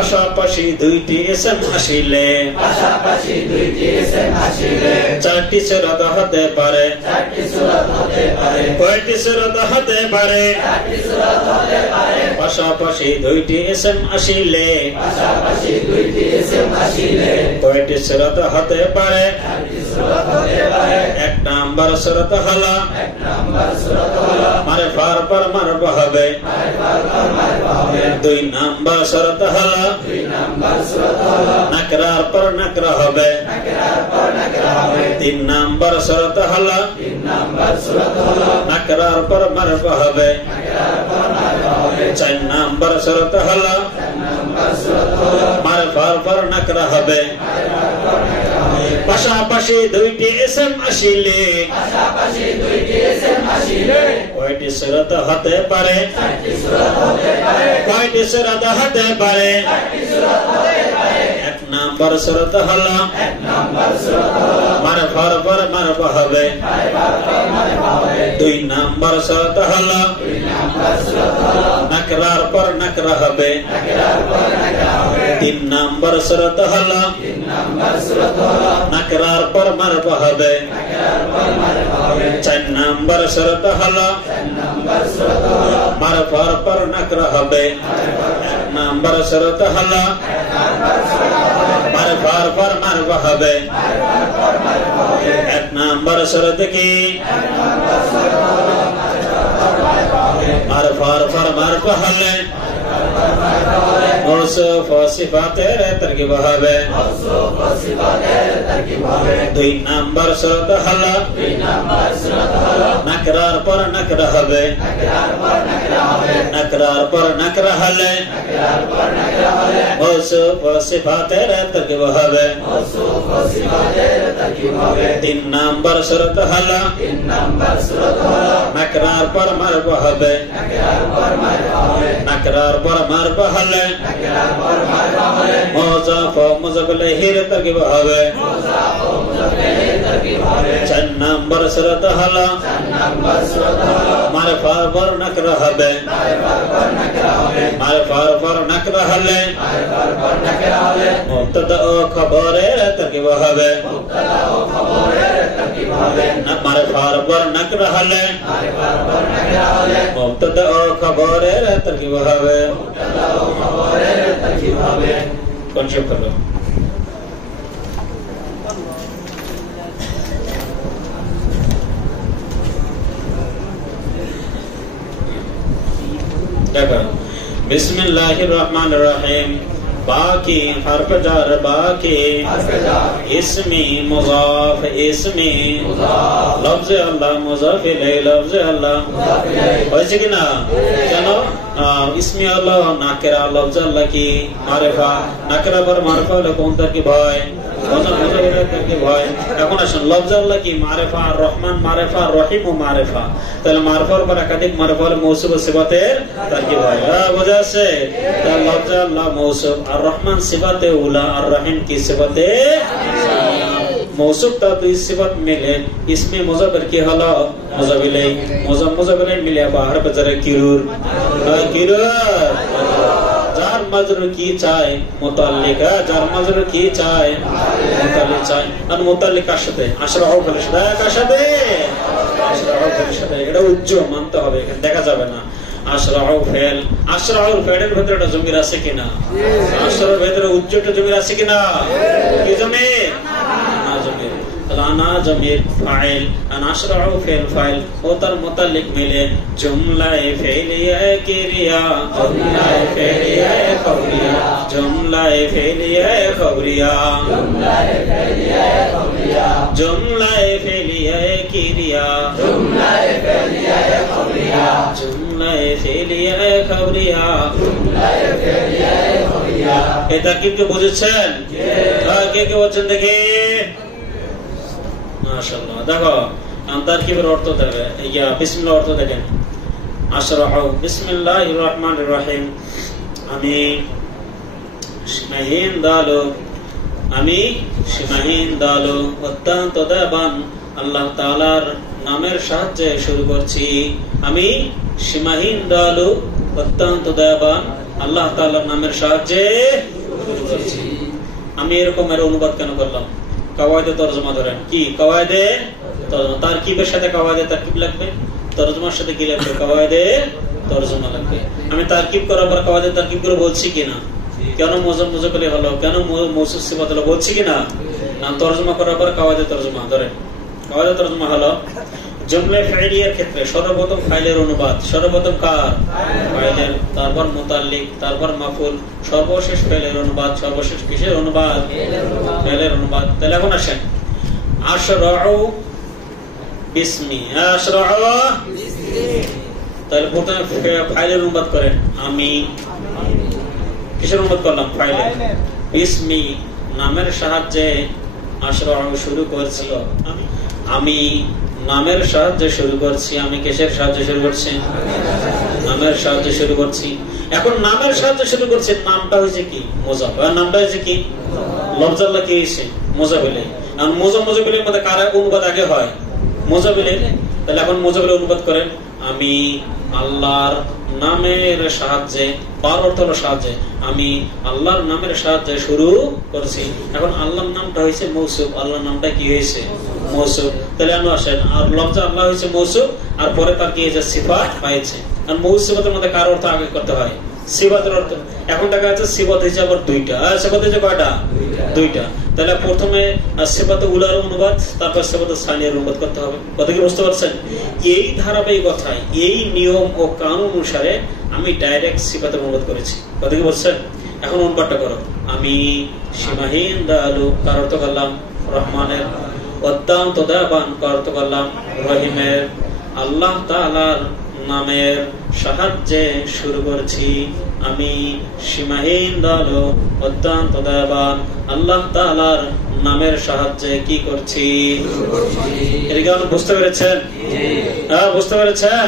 পাশাপাশি দুইটি ইসম আসিলে চারটি সূরত হতে পারে কয়টি সূরত হতে পারে পাশাপাশি দুইটি ইসম আসিলে কয়টি সূরত হতে পারে এক নাম্বার সূরত হলো মারফার পর মারফা হবে দুই নাম্বার সূরত হলো নাকরার পর নাকরা হবে তিন নাম্বার সূরত হলো নাকরার পর মারফা হবে চার নাম্বার সূরত হলো মারফার পর নাকরা হবে পাশাপাশি দুইটি ইসম আসিলে কয়টি সূরত হতে পারে কয়টি সূরত হতে পারে এক নাম্বার সূরত হলো মারফার পর মারফা হবে দুই নাম্বার সূরত হলো নাকরার পর নাকরা হবে তিন নাম্বার সূরত হলো নাকরার পর মারফা হবে চার নাম্বার সূরত হলো মারফার পর নাকরা হবে এক নাম্বার সূরত হলো মারফার পর মারফা হবে এক নাম্বার সূরত কি মারফার পর মারফা হলে মৌসুফ ও সিফাতের তারকিব হবে দুই নাম্বার সূরত হলো নাকরার পর নাকরা হবে নাকরার পর নাকরা হলে মৌসুফ ও সিফাতের তারকিব হবে তিন নাম্বার সূরত হলো নাকরার পর মারফা হবে নাকরার পর মারফা হলে মুযাফ ও মুযাফ ইলাইহির তারকিব হবে চার নাম্বার সূরত হলো মারফার পর নাকরা হবে মারফার পর নাকরা হলে মুবতাদা ও খবরের তারকিব হবে মারফার পর নাকরা হলে মুবতাদা ও খবরের তারকিব হবে কোন শব্দ হলো देखो बिस्मिल्लाहिर रहमानिर रहीम बाकी हर्फ जार बाकी इसमी मुजाफ इसमी लफ्ज़ अल्लाह मुजाफ इलैहि लफ्ज़ अल्लाह হয়েছে কি না কেন ইসমি আল্লাহ নাকিরা লফজ আল্লাহ কি মারিফা নাকিরা পর মারিফা হলে কোন তারকিব হয় এখন আসুন লফজ আল্লাহ কি মারিফা আর রহমান মারিফা আর রহিম ও মারিফা তাহলে মারিফার পর একাধিক মারিফা হলে মৌসুফ ও সিফাতের তারকিব হয় বোঝা যাচ্ছে তাহলে লফজ আল্লাহ মৌসুফ আর রহমান সিফাতে উলা আর রহিম কি সিফাতে मौसूफ था तो इस सिफत मिले इसमें मुज़ाफर की हला मुज़ाफिले मुज़ाफिले मिले बाहर बजरे किरूर जार मजरूर की चाय मुताल्लिक जार मजरूर की चाय मुताल्लिक चाय अन मुताल्लिक आशते आशराउ फरिश्ता आशते आशराउ फरिश्ता এটা উজ্জ মানতে হবে এখানে দেখা যাবে না আশরাউ ফেল আশরাউর ফেলের ভিতরে একটা জমির আছে কিনা আশরাউর ভিতরে উজ্জটা জমির আছে কিনা কি জমির राना जमीर फाइल अनाशराउ फेल फाइल ओतर मुतालिक मिले जुमलाए फेलिया किरिया जुमलाए फेलिया खबरिया जुमलाए फेलिया खबरिया जुमलाए फेलिया खबरिया जुमलाए फेलिया किरिया जुमलाए फेलिया खबरिया जुमलाए फेलिया खबरिया जुमलाए फेलिया खबरिया এই তারকিবকে বুঝেছেন কে কে বলছেন দেখি মাশাআল্লাহ দেখো তারকিবের অর্থ দেখে ইয়া বিসমিল্লাহ অর্থ দেখেন আশরাউ বিসমিল্লাহির রহমানির রহিম আমি সীমাহীন দালু অত্যন্ত দয়াবান আল্লাহ তাআলার নামের সাহায্যে শুরু করছি আমি সীমাহীন দালু অত্যন্ত দয়াবান আল্লাহ তাআলার নামের সাহায্যে শুরু করছি। আমি এরকমের অনুবাদ কেন করলাম? কাওয়ায়েদে তরজমা ধরেন, কি কাওয়ায়েদে তরজমা, তারকিবের সাথে কাওয়ায়েদে তারকিব লাগবে, তরজমার সাথে কি লাগবে? কাওয়ায়েদে তরজমা লাগবে। আমি তারকিব করার পর কাওয়ায়েদে তারকিব করে বলছি কিনা? কেন মুজাফ মুজাফিল হলো, কেন মৌসুফ সিফাত হলো, বলছি কিনা? না, তরজমা করার পর কাওয়ায়েদে তরজমা ধরেন। কাওয়ায়েদে তরজমা হলো জুমলা ফাইলিয়ার ক্ষেত্রে সর্বপ্রথম ফাইলের অনুবাদ, সর্বপ্রথম কার? ফাইলের, তারপর মুতাল্লিক, তারপর মাফউল, সর্বশেষ ফাইলের অনুবাদ, সর্বশেষ কিসের অনুবাদ? ফাইলের অনুবাদ। তাহলে এখন আসেন, আশরাউ বিসমি, আশরাউ বিসমি, তাহলে প্রথমে ফাইলের অনুবাদ করেন। আমি কিসের অনুবাদ করলাম? ফাইলের। বিসমি, নামের সাহায্যে আশরাউ শুরু করছি, আমি নামের সাহায্যে শুরু করছি। আমি কিসের সাহায্যে শুরু করছি? নামের সাহায্যে শুরু করছি। এখন নামের সাহায্যে শুরু করছি, নামটা হয়েছে কি? মুজাফ। নামটা হয়েছে কি? লফজাল্লাহ কি হয়েছে? মুজাফিলে। এখন মুজাফিলের মধ্যে কার অনুবাদ আগে হয়? মুজাফিলে। তাহলে এখন মুজাফিলে অনুবাদ করেন। আমি আল্লাহর নামের সাহায্যে, পার অর্থ হলো সাহায্যে, আমি আল্লাহর নামের সাহায্যে শুরু করছি। এখন আল্লাহর নামটা হয়েছে মৌসুফ, আল্লাহর নামটা কি হয়েছে? মৌসুফ। তাহলে আমি আসেন, আর লফজা আল্লাহ হয়েছে মৌসুফ, আর পরে তার কি হয়েছে? সিফাত হয়েছে। আর মৌসুফাতের মধ্যে কার অর্থ আগে করতে হয়? সিফাতের অর্থ। এখন দেখা যাচ্ছে সিফাত হয়েছে আবার দুইটা। সিফাত হয়েছে কয়টা? দুইটা। তাহলে প্রথমে সিফাতে উলার অনুবাদ, তারপর সিফাতে সানিয়ার অনুবাদ করতে হবে। কথা কি বুঝতে পারছেন? এই ধারাবাহিকতায়, এই নিয়ম ও কানুন অনুসারে আমি ডাইরেক্ট সিফাতের অনুবাদ করেছি। কথা কি বলছেন? এখন অনুবাদটা করো। আমি সীমাহীন দয়ালু, কার অর্থ করলাম? রহমানের। অত্যন্ত দয়াবান, কার অর্থ করলাম? রহিমের। আল্লাহ তাআলার নামের সাহায্যে শুরু করছি। আমি সীমাহীন দয়ালু, অত্যন্ত দয়াবান, আল্লাহ তাআলার নামের সাহায্যে কি করছি? এটা কি বুঝতে পেরেছেন? হ্যাঁ, বুঝতে পেরেছেন?